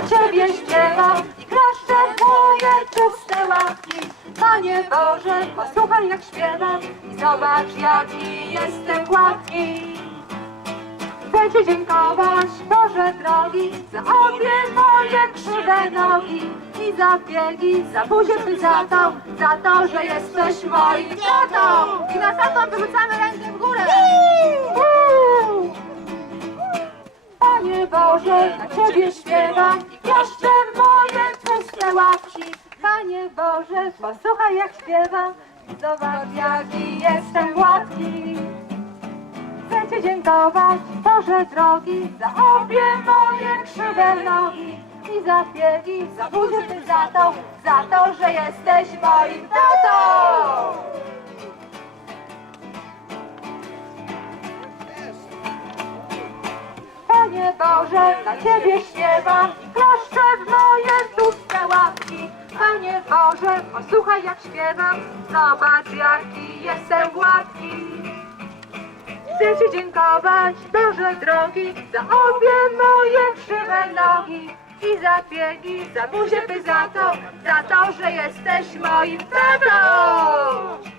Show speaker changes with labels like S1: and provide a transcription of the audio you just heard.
S1: na Ciebie śpiewa i klaszcze moje czyste łapki. Panie Boże, posłuchaj jak śpiewam i zobacz jaki jestem gładki. Chcę Ci dziękować, Boże drogi, za obie moje krzywe nogi i za biegi, za buzię Ty za to, za to, że jesteś moim tatą. I na tatą wyrzucamy Na Ciebie śpiewam w moje puste łapki. Panie Boże, posłuchaj jak śpiewam zobacz jaki jestem gładki. Chcę Ci dziękować, Boże drogi, za obie moje krzywe nogi i za biegi, za Ty za to, za to, że jesteś moim tatą. Boże, dla Ciebie śpiewam klaszczę w moje tłuste łapki. Panie Boże, posłuchaj jak śpiewam, zobacz jaki jestem gładki. Chcę Ci dziękować, Boże drogi, za obie moje krzywe nogi i za biegi, za buzię Ty za to, za to, że jesteś moim tatą.